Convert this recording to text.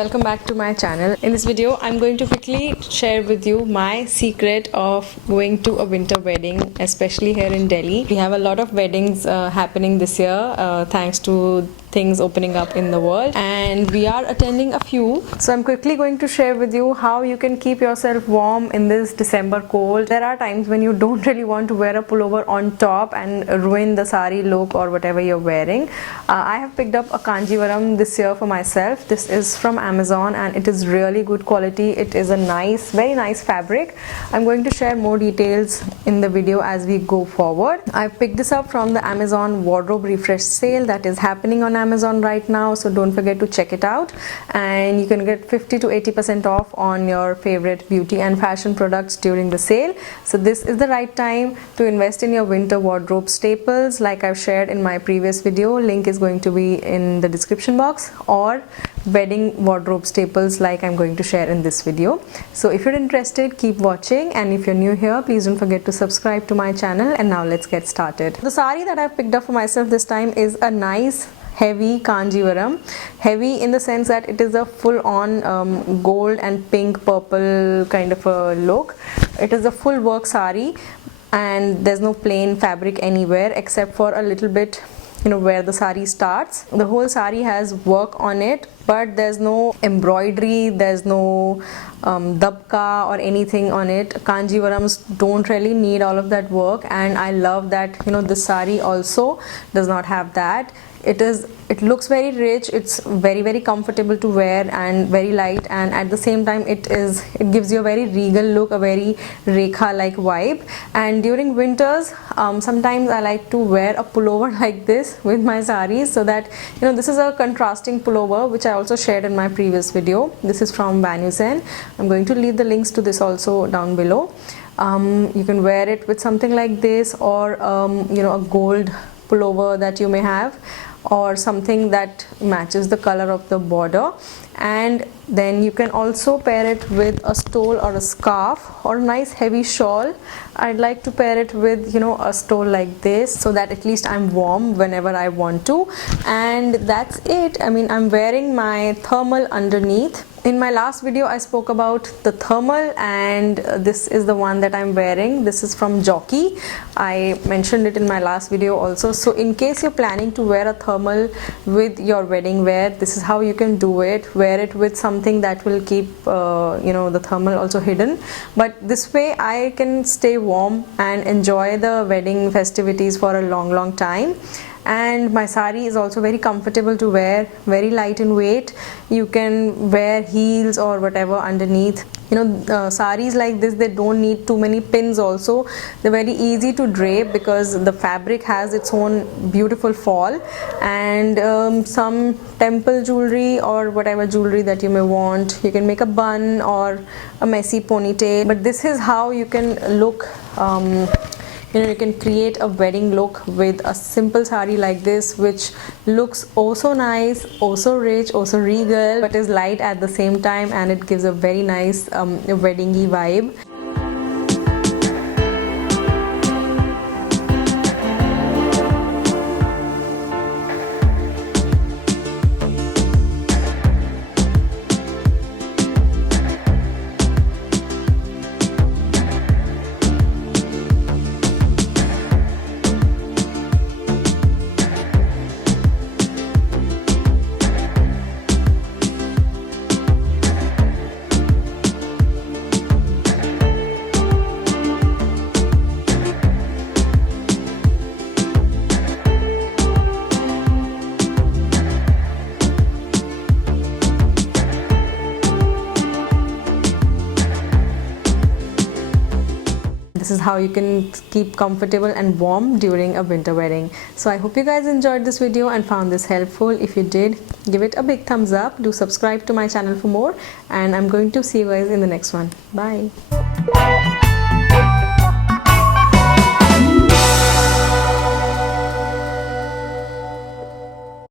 welcome back to my channel. In this video I'm going to quickly share with you my secret of going to a winter wedding, especially here in Delhi. We have a lot of weddings happening this year thanks to things opening up in the world, and we are attending a few. So I'm quickly going to share with you how you can keep yourself warm in this December cold. There are times when you don't really want to wear a pullover on top and ruin the sari look or whatever you're wearing. I have picked up a Kanjivaram this year for myself. This is from Amazon and it is really good quality. It is a nice, very nice fabric. I'm going to share more details in the video as we go forward. I picked this up from the Amazon wardrobe refresh sale that is happening on Amazon right now, so don't forget to check it out, and you can get 50 to 80% off on your favorite beauty and fashion products during the sale. So this is the right time to invest in your winter wardrobe staples like I've shared in my previous video. Link is going to be in the description box, or wedding wardrobe staples like I'm going to share in this video. So if you're interested, keep watching, and if you're new here, please don't forget to subscribe to my channel. And now let's get started. The sari that I've picked up for myself this time is a nice heavy Kanjivaram. Heavy in the sense that it is a full-on gold and pink purple kind of a look. It is a full work sari and there's no plain fabric anywhere except for a little bit, where the sari starts. The whole sari has work on it, but there's no embroidery, there's no dabka or anything on it. Kanjivarams don't really need all of that work, and I love that this sari also does not have that. It looks very rich, it's very comfortable to wear and very light, and at the same time it gives you a very regal look, a very rekha like vibe. And during winters sometimes I like to wear a pullover like this with my saris, so that this is a contrasting pullover which I also shared in my previous video. This is from Vanusen. I'm going to leave the links to this also down below. You can wear it with something like this, or a gold pullover that you may have, or something that matches the color of the border. And then you can also pair it with a stole or a scarf or a nice heavy shawl. I'd like to pair it with a stole like this, so that at least I'm warm whenever I want to. And that's it. I'm wearing my thermal underneath. In my last video I spoke about the thermal, and this is the one that I'm wearing. This is from Jockey. I mentioned it in my last video also. So in case you're planning to wear a thermal with your wedding wear, this is how you can do it. Wear it with something that will keep the thermal also hidden, but this way I can stay warm and enjoy the wedding festivities for a long time. And my sari is also very comfortable to wear, very light in weight. You can wear heels or whatever underneath. Saris like this, they don't need too many pins also. They're very easy to drape because the fabric has its own beautiful fall. And some temple jewelry or whatever jewelry that you may want, you can make a bun or a messy ponytail. But this is how you can look, you can create a wedding look with a simple sari like this, which looks oh so nice, oh so rich, oh so regal, but is light at the same time, and it gives a very nice weddingy vibe. This is how you can keep comfortable and warm during a winter wedding. So I hope you guys enjoyed this video and found this helpful. If you did, give it a big thumbs up. Do subscribe to my channel for more, and I'm going to see you guys in the next one. Bye.